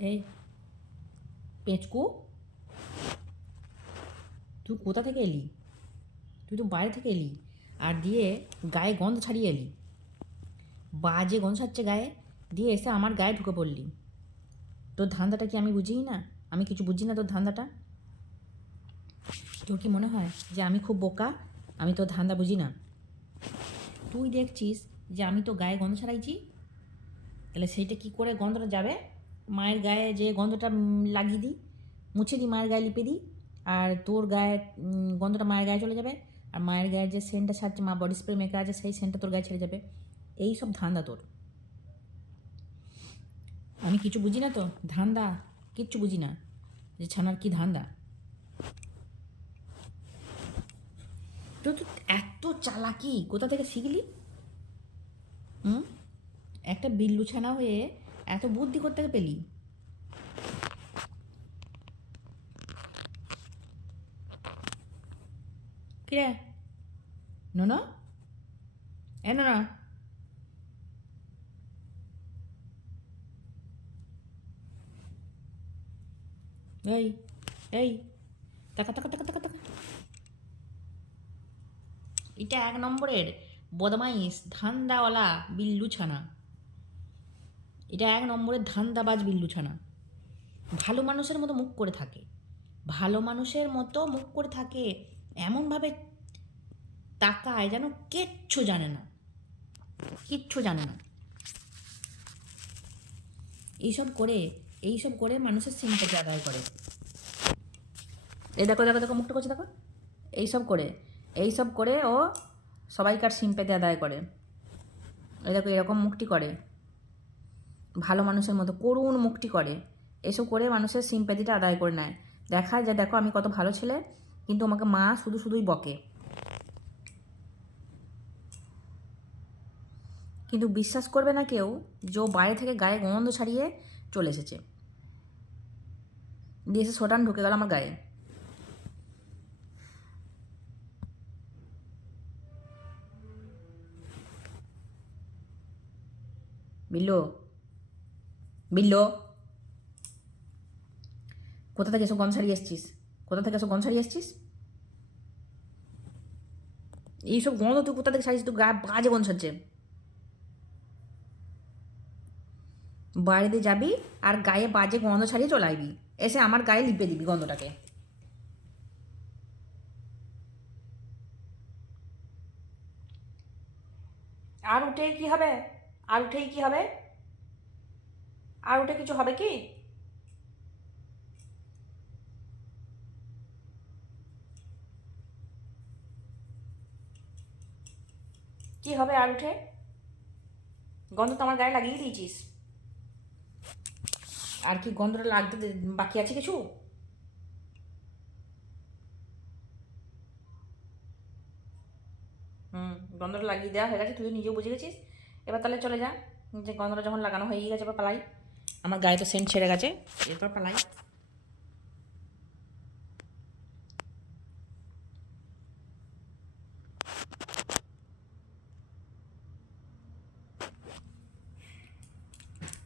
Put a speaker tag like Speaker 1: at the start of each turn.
Speaker 1: এই, পেঁচকু? তুই কোথা থেকে এলি? তুই তো বাইরে থেকে এলি। আর দিয়ে গায়ে গন্ধ ছাড়িয়ে এলি। বাজে গন্ধ ছাড়ছে গায়ে। দিয়ে এসে আমার গায়ে ঢুকে পড়লি। তোর ধান্দাটা কি আমি বুঝিই না? আমি কিছু বুঝি না তোর ধান্দাটা? তোর কি মনে হয় যে আমি খুব বোকা? আমি তোর ধান্দা বুঝি না। তুই দেখছিস যে আমি তো গায়ে গন্ধ ছাড়াইছি? তাহলে সেইটা কি করে গন্ধটা যাবে? মায়ের গায়ে যে গন্ধটা লাগিয়ে দিই, মুছে দিই মায়ের গায়ে, লিপে দিই, আর তোর গায়ে গন্ধটা মায়ের গায়ে চলে যাবে, আর মায়ের গায়ে যে সেন্টটা ছাড়ছে, মা বডি স্প্রে মেখে আছে, সেই সেন্টটা তোর গায়ে ছেড়ে যাবে। এই সব ধান্দা তোর। আমি কিছু বুঝি না তো? ধান্দা? কিচ্ছু বুঝি না। যে ছানার কি ধান্দা? তো তুই এত চালাকি, কোথা থেকে শিখলি? হুম? একটা বিল্লু ছানা হয়ে এত বুদ্ধি করতে পেলি? কিরে? নন? এ নন? এই এই টাকা টাকা টাকা টাকা টাকা এটা এক নম্বরের বদমাইশ, ধান্দাওয়ালা, বিল্লু ছানা। এটা এক নম্বরের ধান্দাবাজ বিল্লু ছানা ভালো মানুষের মতো মুখ করে থাকে। ভালো মানুষের মতো মুখ করে থাকে, এমনভাবে তাকায় যেন কিচ্ছু জানে না। কিচ্ছু জানে না। এইসব করে এইসব করে মানুষের সিম্পাতি আদায় করে। এই দেখো দেখো দেখো, মুখটা করছে, দেখো। এইসব করে এইসব করে ও সবাইকার সিম্পেতে আদায় করে। এই দেখো, এরকম মুখটি করে। ভালো মানুষের মতো করুণ মুখটি করে। এসব করে মানুষের সিম্প্যাথিটা আদায় করে নেয়। দেখায় যে, দেখো, আমি কত ভালো ছেলে, কিন্তু আমাকে মা শুধু শুধুই বকে। কিন্তু বিশ্বাস করবে না কেউ যে বাইরে থেকে গায়ে গন্ধ ছাড়িয়ে চলে এসেছে। দিয়ে এসে সোটান ঢুকে গেল আমার গায়ে। বিল্লো বিল্লো কোথা থেকে এসব গন ছাড়িয়ে এসছিস কোথা থেকে এসব গন ছাড়িয়ে এসছিস এইসব গন্ধ তুই কোথা থেকে ছাড়িয়েছিস তুই গা বাজে গন্ধ ছাড়ছে বাড়িতে যাবি আর গায়ে বাজে গন্ধ ছাড়িয়ে চলে আসবি। এসে আমার গায়ে লিপে দিবি গন্ধটাকে। আর উঠে কি হবে? আর উঠেই কি হবে? আর উঠে কিছু হবে কি? কি হবে আর উঠে? গন্ধ তো আমার গায়ে লাগিয়ে দিয়েছিস। আর কি গন্ধটা লাগতে বাকি আছে কিছু? হুম, গন্ধটা লাগিয়ে দেওয়া হয়ে গেছে তুই নিজেও বুঝে গেছিস। এবার তাহলে চলে যা, যে গন্ধটা যখন লাগানো হয়ে গেছে, এবার পালাই। আমার গায়ে তো সেন্ট ছেড়ে গেছে। এরপর পালাই।